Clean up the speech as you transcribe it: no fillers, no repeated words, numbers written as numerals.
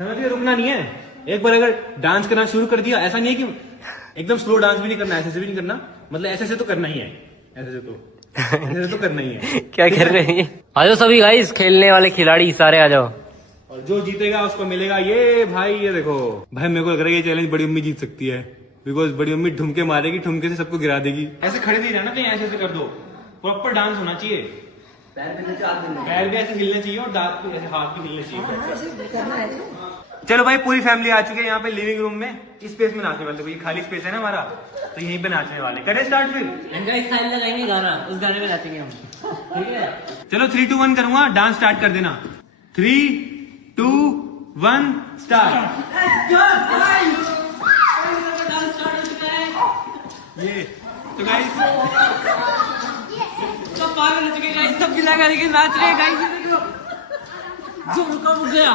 समझिए, रुकना नहीं है। एक बार अगर डांस करना शुरू कर दिया, ऐसा नहीं है कि एकदम स्लो डांस भी नहीं करना, ऐसे से भी नहीं करना, मतलब ऐसे से तो करना ही है, ऐसे से तो करना ही है। क्या कर रहे हैं? आ जाओ सभी गाइस, खेलने वाले खिलाड़ी सारे आ जाओ। और जो जीतेगा उसको मिलेगा ये भाई, ये देखो भाई, मेरे को लग रहा है ये चैलेंज बड़ी मम्मी जीत सकती है, बिकॉज बड़ी मम्मी ठुमके मारेगी, ठुमके से सबको गिरा देगी। ऐसे खड़े नहीं रहना, कहीं ऐसे कर दो, प्रॉपर डांस होना चाहिए, पैर भी ऐसे हिलने चाहिए और दांत भी ऐसे, हाथ भी हिलने चाहिए। चलो भाई, पूरी फैमिली आ चुकी है यहाँ पे लिविंग रूम में, इस स्पेस में नाचने वाले, ये खाली स्पेस है ना हमारा, तो यहीं पे नाचने वाले। करें स्टार्ट फिर? साइड लगाएंगे गाना, उस गाने में नाचेंगे हम, ठीक है? चलो 3, 2, 1 करूंगा, डांस स्टार्ट कर देना। 3, 2, 1 स्टार्ट। ये तो गाइस सब पागल हो चुके गाइस, सब गिला करके नाच रहे हैं गाइस, देखो जो रुका वो गया।